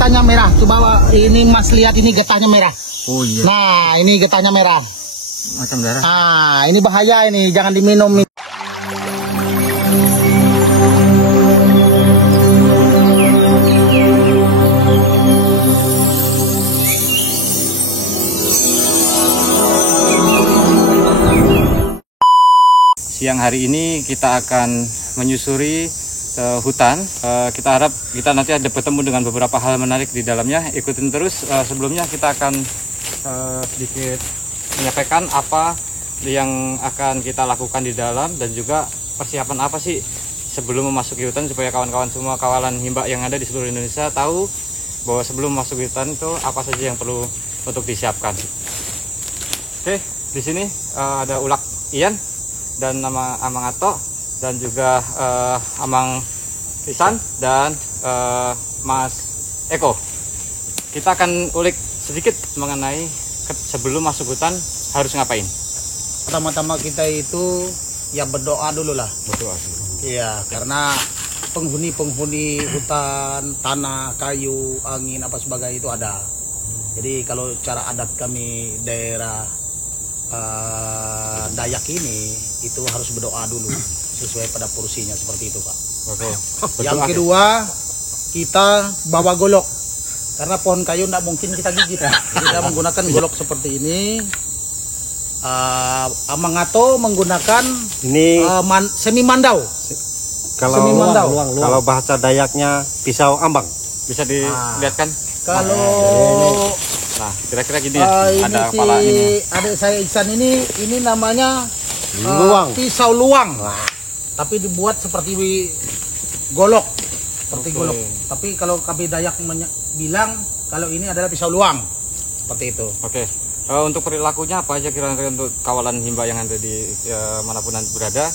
getahnya merah. Coba ini Mas lihat, ini getahnya merah. Oh iya. Nah, ini getahnya merah. Macam darah. Ah, ini bahaya ini, jangan diminum. Siang hari ini kita akan menyusuri hutan. Kita harap kita nanti ada bertemu dengan beberapa hal menarik di dalamnya. Ikutin terus. Sebelumnya kita akan sedikit menyampaikan apa yang akan kita lakukan di dalam dan juga persiapan apa sih sebelum memasuki hutan, supaya kawan-kawan semua kawalan himbak yang ada di seluruh Indonesia tahu bahwa sebelum masuk hutan itu apa saja yang perlu untuk disiapkan. Oke, di sini ada Ulak Ian dan nama Amang Ato dan juga Amang Isan dan Mas Eko. Kita akan ulik sedikit mengenai sebelum masuk hutan harus ngapain. Pertama-tama kita itu ya berdoa dulu lah. Berdoa. Iya, karena penghuni hutan, tanah, kayu, angin apa sebagainya itu ada. Jadi kalau cara adat kami daerah Dayak ini itu harus berdoa dulu sesuai pada porsinya, seperti itu Pak. Oke. Yang kedua, kita bawa golok karena pohon kayu tidak mungkin kita gigit. Kita menggunakan golok seperti ini. Amang Ato menggunakan ini semi mandau. Kalau bahasa Dayaknya pisau ambang. Bisa dilihatkan? Kalau nah, kira-kira gini ya, ada kepala ini. Adik saya Iksan ini namanya pisau luang. Tapi dibuat seperti golok, seperti golok. Tapi kalau kami Dayak bilang kalau ini adalah pisau luang, seperti itu. Oke. Untuk perilakunya apa aja kira-kira untuk kawalan himbak yang ada di manapun berada?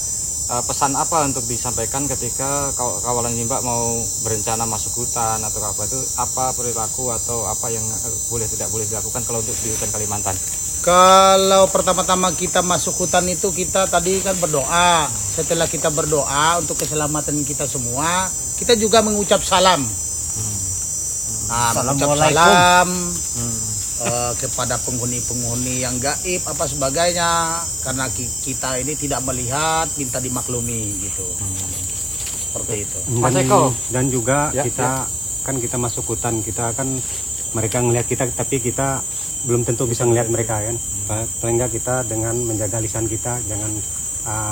Pesan apa untuk disampaikan ketika kawalan himbak mau berencana masuk hutan atau apa, itu apa perilaku atau apa yang boleh tidak boleh dilakukan kalau untuk di hutan Kalimantan? Kalau pertama-tama kita masuk hutan itu kita tadi kan berdoa. Setelah kita berdoa untuk keselamatan kita semua, kita juga mengucap salam. Mengucap salam kepada penghuni-penghuni yang gaib apa sebagainya, karena kita ini tidak melihat, minta dimaklumi gitu. Seperti itu. Mas Eko. Dan juga kan kita masuk hutan, kita kan mereka ngelihat kita tapi kita belum tentu bisa ngelihat mereka kan. Paling enggak kita dengan menjaga lisan kita, jangan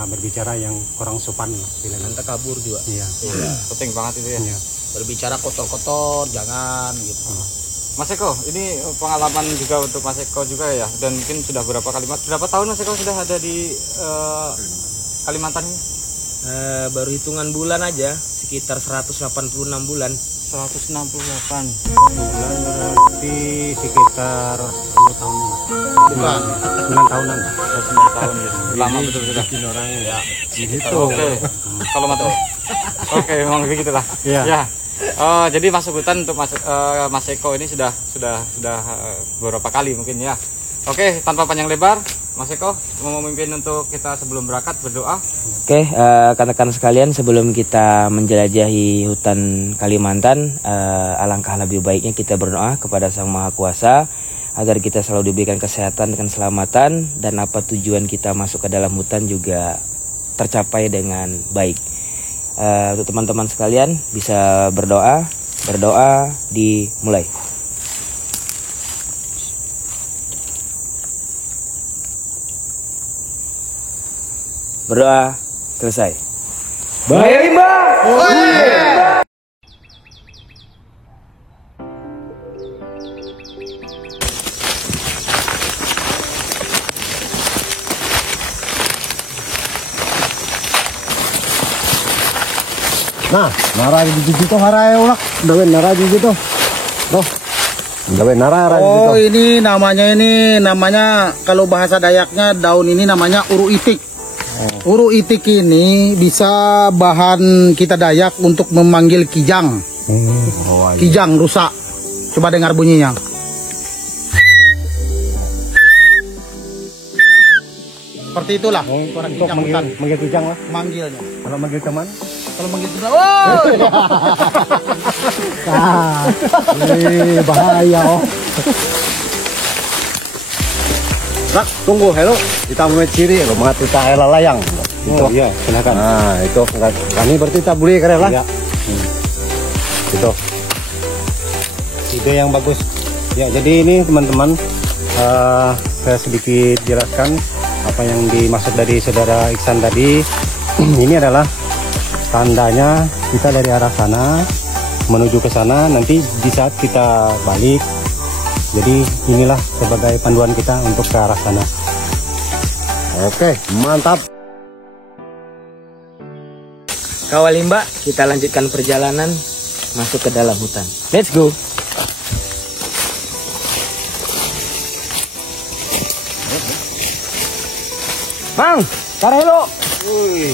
berbicara yang kurang sopan. Nanti kabur juga. Iya. Penting banget itu ya. Iya. Berbicara kotor-kotor jangan gitu. Mas Eko, ini pengalaman juga untuk Mas Eko juga ya, dan mungkin sudah berapa tahun Mas Eko sudah ada di Kalimantan ini? Baru hitungan bulan aja, sekitar 186 bulan. 168 bulan berarti sekitar 10 tahun. Bukan. 9 tahunan. 9 tahun ya. Lama betul-betul. Bikin orang ya. Gitu. Oke. Kalau Mas Oke, memang begitulah. Iya. Ya. Jadi masuk hutan untuk Mas Eko ini sudah beberapa kali mungkin ya. Oke, tanpa panjang lebar, Mas Eko mau memimpin untuk kita sebelum berangkat berdoa. Oke, rekan-rekan sekalian, sebelum kita menjelajahi hutan Kalimantan, alangkah lebih baiknya kita berdoa kepada Sang Maha Kuasa agar kita selalu diberikan kesehatan dan keselamatan, dan apa tujuan kita masuk ke dalam hutan juga tercapai dengan baik. Untuk teman-teman sekalian bisa berdoa dimulai. Berdoa selesai. Bahaya limbah. Nah, nara gitu harai ulak, dawen nara gitu. Loh. Dawen nara Oh, ini namanya kalau bahasa Dayaknya daun ini namanya uru itik. Uru itik ini bisa bahan kita Dayak untuk memanggil kijang. Kijang rusak. Coba dengar bunyinya. Seperti itulah orang kijang hutan. Manggil kijang lah. Manggilnya. Kalau manggil teman Kalau manggil kita, oh. Bahaya oh. Rak, tunggu, hello. Kita mau ciri, lo mau kita hela layang. Itu, iya, silakan. Nah, itu kami berarti kita boleh keren lah. Iya. Itu ide yang bagus. Ya, jadi ini teman-teman, saya sedikit jelaskan apa yang dimaksud dari saudara Iksan tadi. Ini adalah tandanya kita dari arah sana menuju ke sana, nanti di saat kita balik. Jadi inilah sebagai panduan kita untuk ke arah sana. Oke, mantap. Kawal Limba, kita lanjutkan perjalanan masuk ke dalam hutan. Let's go. Bang, Karelo. Wih.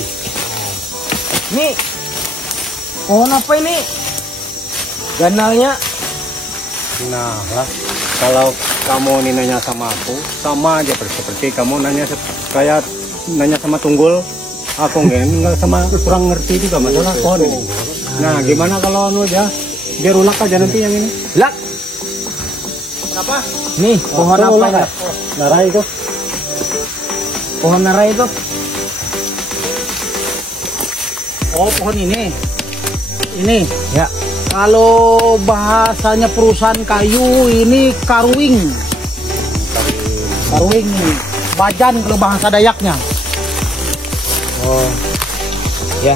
Nih, pohon apa ini? Ganalnya. Nah lah, kalau kamu ini nanya sama aku, sama aja seperti kamu nanya kayak nanya sama Tunggul, aku nggak sama kurang ngerti juga masalah pohon ini. Nah, gimana kalau anu aja, biar ulak aja nanti yang ini. Lak. Apa? Nih, pohon apa ulak, ya? Narai itu. Pohon narai itu. Oh, pohon ini. Ini. Ya. Kalau bahasanya perusahaan kayu ini karuing. Karuing ini. Bajan kalau bahasa Dayaknya. Oh. Ya.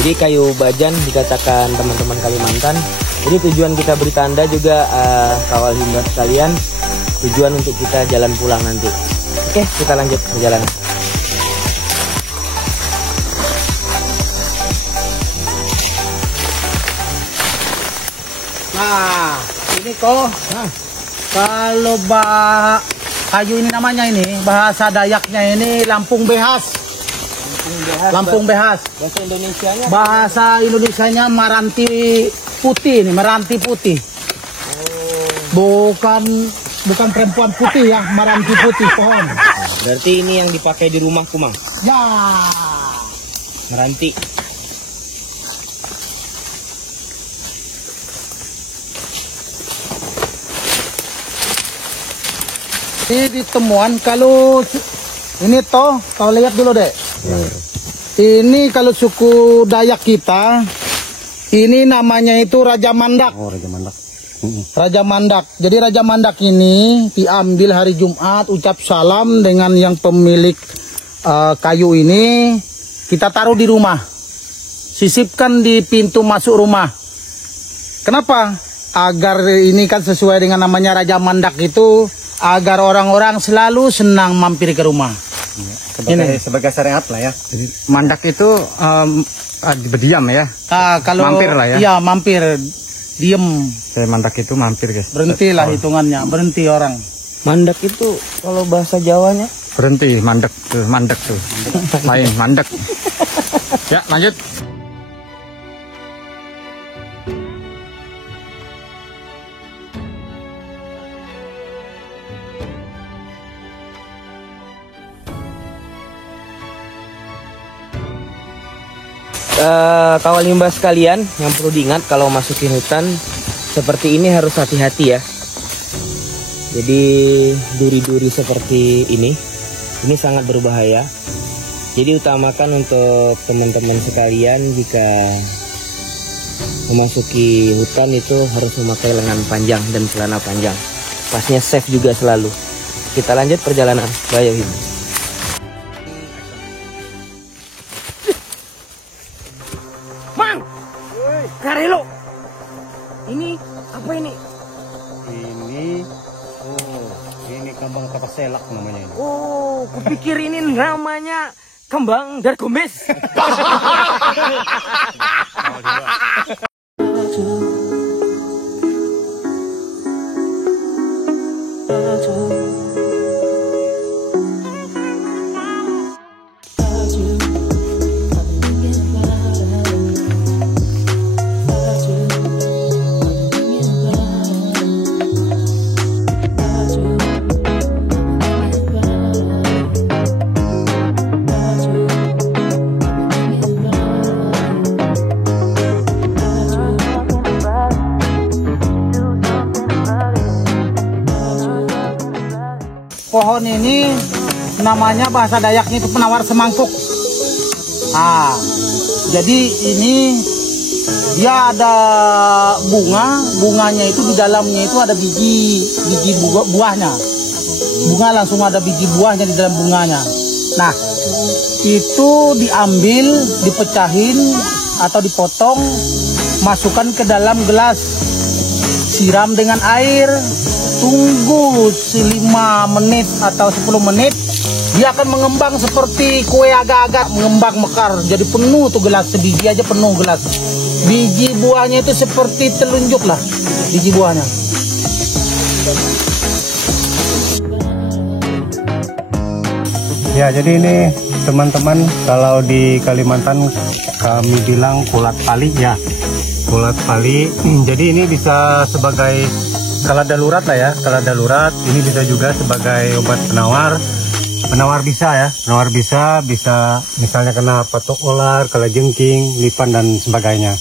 Jadi kayu bajan dikatakan teman-teman Kalimantan. Jadi tujuan kita beri tanda juga Kawal Limba sekalian. Tujuan untuk kita jalan pulang nanti. Oke, kita lanjut perjalanan. Nah, ini kok. Kalau kayu ini namanya ini bahasa Dayaknya ini Lampung Behas. Lampung Behas. Bahasa Indonesianya? Bahasa Indonesianya Maranti Putih ini, Meranti Putih. Bukan perempuan putih ya, Maranti Putih pohon. Berarti ini yang dipakai di rumah Kumang. Ya. Meranti. Ini ditemuan kalau ini toh, kau lihat dulu deh. Ini kalau suku Dayak kita, ini namanya itu Raja Mandak. Oh, Raja Mandak. Raja Mandak. Jadi Raja Mandak ini diambil hari Jumat, ucap salam dengan yang pemilik kayu ini, kita taruh di rumah. Sisipkan di pintu masuk rumah. Kenapa? Agar ini kan sesuai dengan namanya Raja Mandak itu, agar orang-orang selalu senang mampir ke rumah. Sebagai syariat lah ya. Jadi mandak itu berdiam ya. Kalau mampir lah ya. Iya, mampir. Diem. Saya mandak itu mampir guys. Berhentilah hitungannya, berhenti orang. Mandak itu kalau bahasa Jawanya? Berhenti, mandek tuh. Lain mandek. Ya, lanjut. Kawal Limba sekalian, yang perlu diingat kalau masukin hutan seperti ini harus hati-hati ya. Jadi duri-duri seperti ini sangat berbahaya. Jadi utamakan untuk teman-teman sekalian jika memasuki hutan itu harus memakai lengan panjang dan celana panjang. Pasnya safe juga selalu. Kita lanjut perjalanan. Bye Him. Mang, Karelo, ini apa ini? Ini kembang kapaselak namanya ini. Oh, kupikir ini namanya kembang dargomes. pohon ini namanya bahasa Dayaknya itu penawar semangkuk. Nah, jadi ini dia ada bunganya itu di dalamnya itu ada biji buahnya. Bunga langsung ada biji buahnya di dalam bunganya. Nah, itu diambil, dipecahin atau dipotong, masukkan ke dalam gelas, siram dengan air, tunggu 5 menit atau 10 menit, dia akan mengembang seperti kue agak-agak mengembang mekar, jadi penuh tuh gelas, sebiji aja penuh gelas. Biji buahnya itu seperti telunjuk lah, biji buahnya. Ya, jadi ini teman-teman, kalau di Kalimantan kami bilang kulat pali ya. Kulat pali. Jadi ini bisa sebagai kala darurat lah ya, kala darurat. Ini bisa juga sebagai obat penawar. Penawar bisa ya, penawar bisa misalnya kena patok ular, kalajengking, lipan dan sebagainya.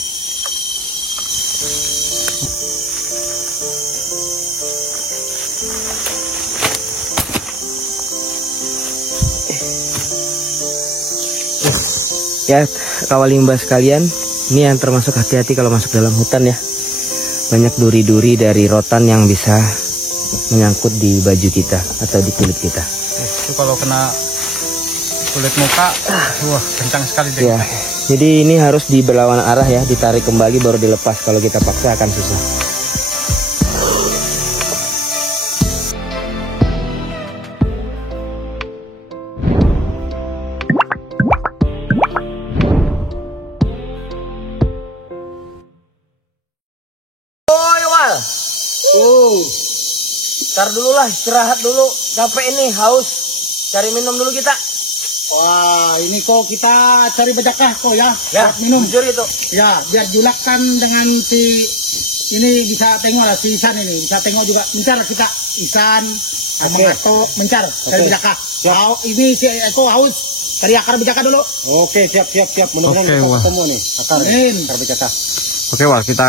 Ya, kawal limbah sekalian, ini yang termasuk hati-hati kalau masuk dalam hutan ya. Banyak duri-duri dari rotan yang bisa menyangkut di baju kita atau di kulit kita. Itu kalau kena kulit muka, wah kencang sekali deh. Ya, jadi ini harus di berlawanan arah ya, ditarik kembali baru dilepas. Kalau kita paksa akan susah. Ntar dulu lah, istirahat dulu. Capek ini, haus. Cari minum dulu kita. Wah, ini kok kita cari bajakah kok ya, Ya, buat minum. jujur itu. Ya, biar julakkan dengan si ini bisa tengok lah si Isan ini, bisa tengok juga mencar kita Isan sama Ato mencar cari bajakah. Wow, ini si Eko haus, cari akar bajakah dulu. Oke, siap. Mudah-mudahan kita ketemu nih akar bajakah. Oke, Wal, kita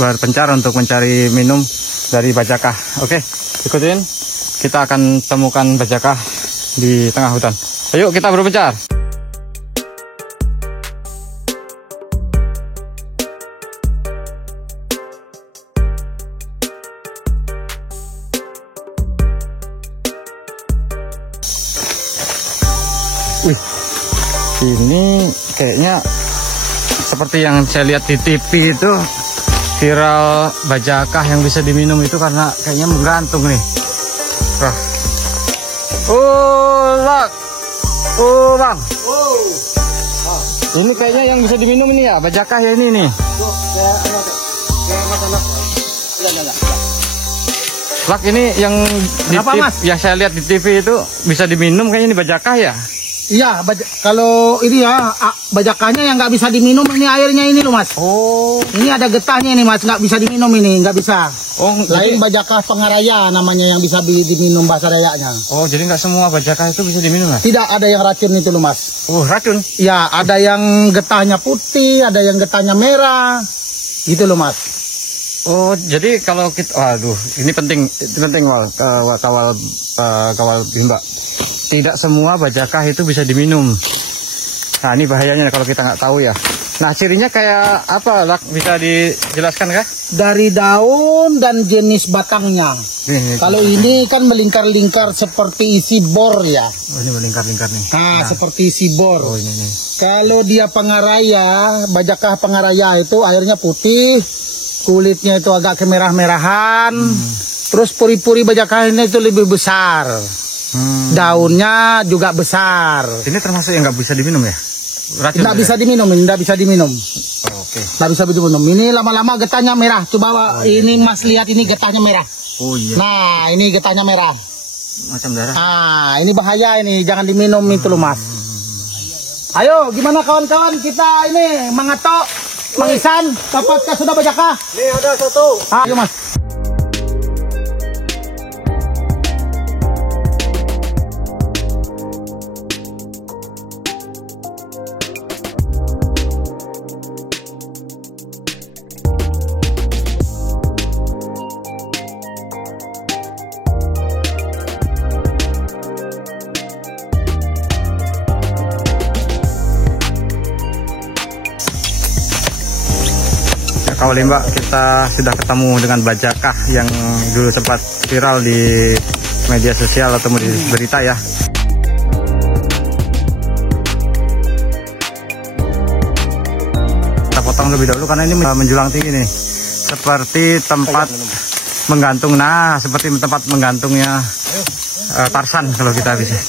berpencar untuk mencari minum dari bajakah. Oke, ikutin. Kita akan temukan bajakah di tengah hutan. Ayo kita berpencar. Wih, ini kayaknya seperti yang saya lihat di TV itu, viral bajakah yang bisa diminum itu karena kayaknya menggantung nih. Wah. Bang. Ini kayaknya yang bisa diminum ini ya, bajakah ya ini nih. Lak, ini yang yang saya lihat di TV itu bisa diminum kayaknya ini bajakah ya. Iya, kalau ini ya bajakahnya yang nggak bisa diminum ini airnya ini loh Mas. Oh, ini ada getahnya nih Mas, nggak bisa diminum ini, nggak bisa. Oh, lain bajakah pengaraya namanya yang bisa diminum bahasa Dayaknya. Oh, jadi nggak semua bajakah itu bisa diminum lah? Tidak, ada yang racun itu loh Mas. Oh, racun? Ya, ada yang getahnya putih, ada yang getahnya merah, gitu loh Mas. Oh, jadi kalau kita, waduh, ini penting Wal, kawal bimba. Tidak semua bajakah itu bisa diminum. Nah, ini bahayanya kalau kita nggak tahu ya. Nah, cirinya kayak apa, Lak? Bisa dijelaskan kah? Dari daun dan jenis batangnya. Kalau ini kan melingkar-lingkar seperti isi bor ya. Oh, ini melingkar-lingkar nih. Nah, seperti isi bor. Oh, ini. Kalau dia pengaraya, bajakah pengaraya itu airnya putih, kulitnya itu agak kemerah-merahan, terus puri-puri bajakahnya itu lebih besar. Daunnya juga besar. Ini termasuk yang nggak bisa diminum ya? Nggak bisa diminum, nggak bisa diminum. Oh, oke. Nggak bisa diminum. Ini lama-lama getahnya merah. Coba ini Mas lihat, ini getahnya merah. Oh iya. Nah, ini getahnya merah. Macam darah. Ah, ini bahaya ini, jangan diminum itu loh Mas. Ayo, gimana kawan-kawan, kita ini mengetok, mengisan, dapatkah sudah bajakah? Nih ada satu. Ayo Mas. Kawalimba, kita sudah ketemu dengan bajakah yang dulu sempat viral di media sosial atau di berita ya. Kita potong lebih dahulu karena ini menjulang tinggi nih, seperti tempat menggantung. Nah, seperti tempat menggantungnya Tarsan kalau kita bisa.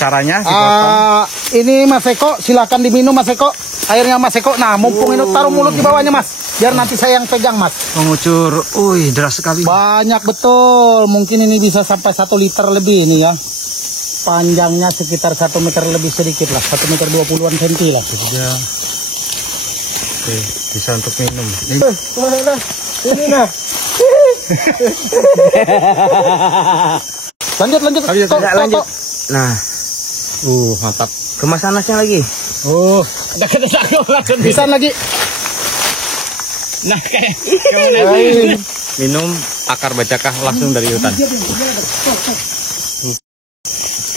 Caranya dipotong. Ini Mas Eko, silakan diminum Mas Eko. Airnya Mas Eko. Nah, mumpung ini taruh mulut di bawahnya Mas, biar nanti saya yang pegang Mas. Mengucur, deras sekali. Banyak betul. Mungkin ini bisa sampai 1 liter lebih ini ya. Panjangnya sekitar 1 meter lebih sedikit lah, 1 meter 20-an senti lah. Ya. Oke, bisa untuk minum. Ini nah. Lanjut. Lanjut. Nah, Mantap. kemasan nasnya lagi. Bisa lagi. Nah, minum akar bajakah langsung dari hutan.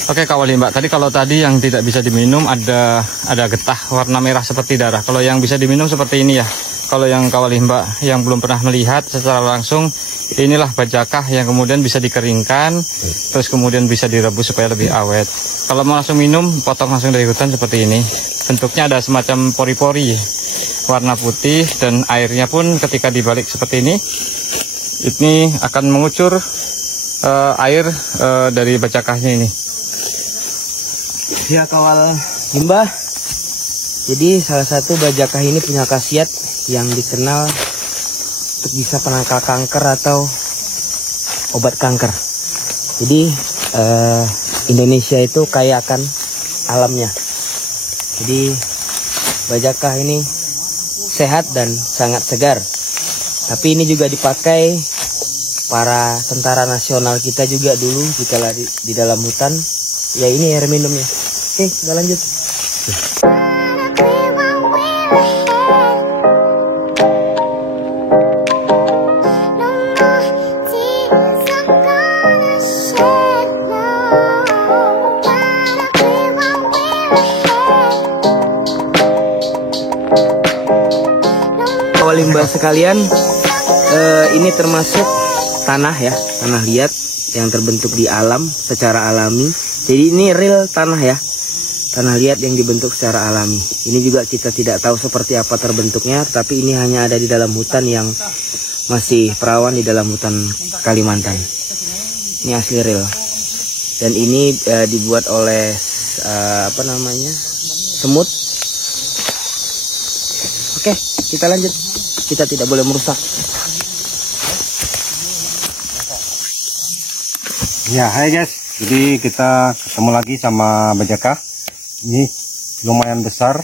Oke Kawalimba, tadi yang tidak bisa diminum ada getah warna merah seperti darah. Kalau yang bisa diminum seperti ini ya. Kalau yang Kawalimba yang belum pernah melihat secara langsung, inilah bajakah yang kemudian bisa dikeringkan, terus kemudian bisa direbus supaya lebih awet. Kalau mau langsung minum, potong langsung dari hutan seperti ini. Bentuknya ada semacam pori-pori, warna putih, dan airnya pun ketika dibalik seperti ini akan mengucur air dari bajakahnya ini. Ya Kawalimba, jadi salah satu bajakah ini punya khasiat yang dikenal untuk bisa penangkal kanker atau obat kanker. Jadi Indonesia itu kaya akan alamnya. Jadi bajakah ini sehat dan sangat segar. Tapi ini juga dipakai para tentara nasional kita juga dulu jika lari di dalam hutan. Ya ini air minumnya. Oke, kita lanjut. Kawalimba sekalian, ini termasuk tanah ya, tanah liat yang terbentuk di alam secara alami. Jadi ini real tanah ya, tanah liat yang dibentuk secara alami. Ini juga kita tidak tahu seperti apa terbentuknya, tapi ini hanya ada di dalam hutan yang masih perawan di dalam hutan Kalimantan. Ini asli real. Dan ini dibuat oleh semut. Oke, kita lanjut. Kita tidak boleh merusak. Ya, hai guys. Jadi kita ketemu lagi sama bajakah. Ini lumayan besar.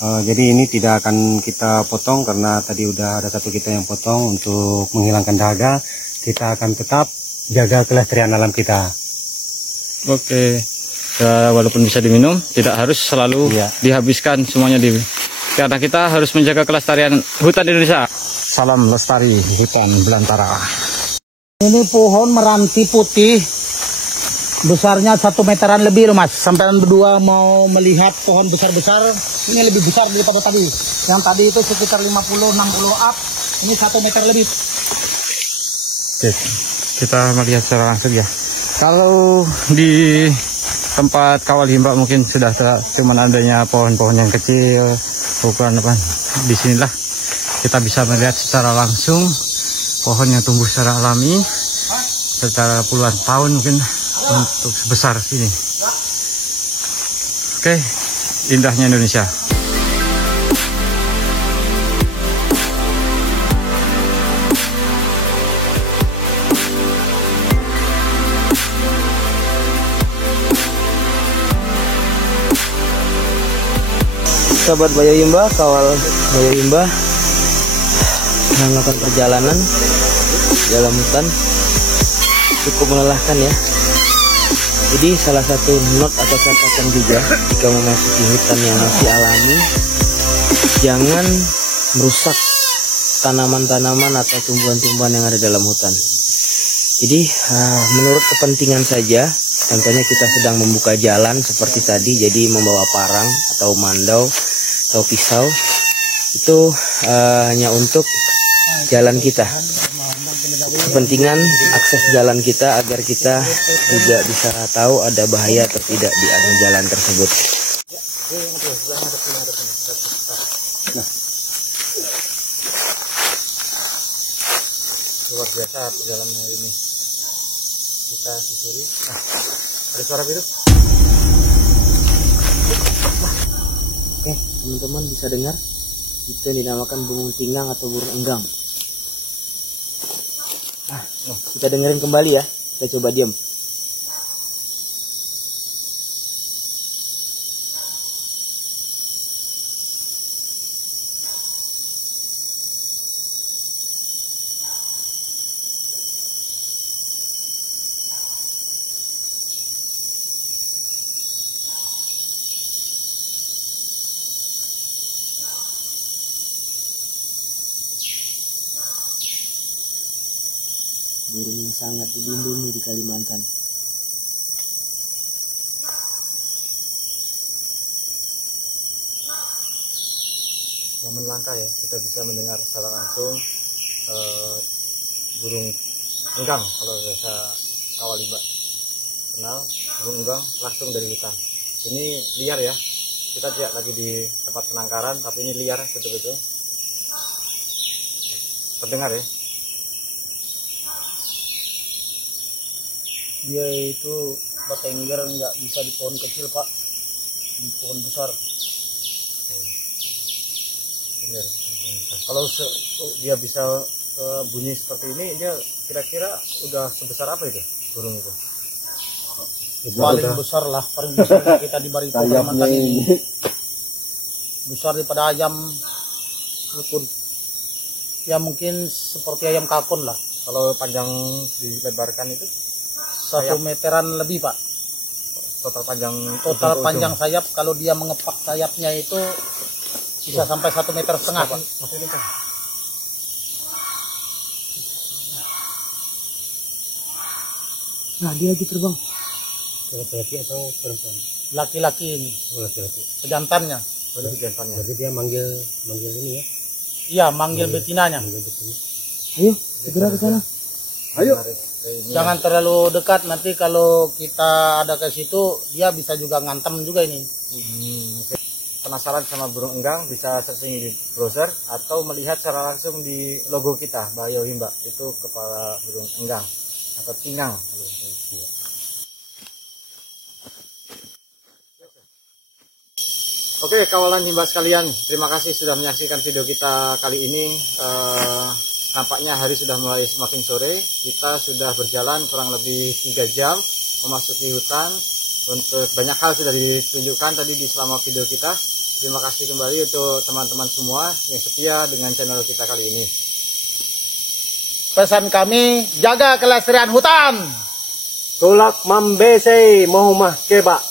Jadi ini tidak akan kita potong karena tadi udah ada satu kita yang potong untuk menghilangkan dahaga. Kita akan tetap jaga kelestarian alam kita. Oke. Walaupun bisa diminum, tidak harus selalu dihabiskan semuanya karena kita harus menjaga kelestarian hutan Indonesia. Salam lestari hutan belantara. Ini pohon meranti putih, besarnya 1 meteran lebih loh Mas. Sampai berdua mau melihat pohon besar-besar, ini lebih besar daripada tadi. Yang tadi itu sekitar 50-60 up, ini 1 meter lebih. Oke, kita melihat secara langsung ya. Kalau di tempat Kawalimba mungkin sudah cuman adanya pohon-pohon yang kecil, bukan apa. Di sinilah kita bisa melihat secara langsung pohon yang tumbuh secara alami secara puluhan tahun mungkin untuk sebesar ini. Oke, indahnya Indonesia. Sahabat Bayoyimba, kawal Bayoyimba melakukan perjalanan dalam hutan cukup melelahkan ya. Jadi salah satu not atau catatan juga jika memasuki hutan yang masih alami, jangan merusak tanaman-tanaman atau tumbuhan-tumbuhan yang ada dalam hutan. Jadi menurut kepentingan saja, contohnya kita sedang membuka jalan seperti tadi, jadi membawa parang atau mandau atau pisau, itu hanya untuk jalan kita, kepentingan akses jalan kita agar kita juga bisa tahu ada bahaya atau tidak di atas jalan tersebut. Luar biasa perjalanan hari ini. Kita susuri. Ada suara biru? Oke, teman-teman bisa dengar, itu yang dinamakan burung pinang atau burung enggang. Kita dengerin kembali ya, kita coba diam. Burung yang sangat dilindungi di Kalimantan. Momen langka ya, kita bisa mendengar secara langsung burung enggang. Kalau biasa awal Mbak kenal burung enggang langsung dari hutan. Ini liar ya, kita tidak lagi di tempat penangkaran, tapi ini liar betul-betul. Terdengar ya. Dia itu bertengger nggak bisa di pohon kecil Pak, di pohon besar. Benar. Kalau dia bisa bunyi seperti ini, dia kira-kira udah sebesar apa itu burung itu? Paling besar lah, paling besar kita di Barito Kalimantan ini. Besar daripada ayam kalkun. Ya mungkin seperti ayam kalkun lah. Kalau panjang dilebarkan itu 1 meteran lebih Pak. total panjang Panjang sayap kalau dia mengepak sayapnya itu bisa sampai 1,5 meter Pak. Nah, dia lagi terbang. Laki-laki atau perempuan? Laki-laki ini, Laki-laki. pejantannya. Jadi dia manggil ini ya? Iya, manggil betinanya. Manggil betina. Ayo, segera ke sana. Ayo. Jangan terlalu dekat, nanti kalau kita ada ke situ dia bisa juga ngantem juga ini. Penasaran sama burung enggang, bisa searching di browser atau melihat secara langsung di logo kita Bahaya Himba. Itu kepala burung enggang atau pinang. Oke, kawalan Himba sekalian, terima kasih sudah menyaksikan video kita kali ini. Nampaknya hari sudah mulai semakin sore. Kita sudah berjalan kurang lebih 3 jam memasuki hutan. Untuk banyak hal sudah ditunjukkan tadi di selama video kita. Terima kasih kembali untuk teman-teman semua yang setia dengan channel kita kali ini. Pesan kami, jaga kelestarian hutan. Tulak mambese mohumah keba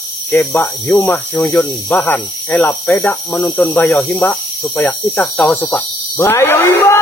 humah siunjun bahan elap pedak menuntun Bahaya Himba supaya itah tahu supa Bahaya Himba.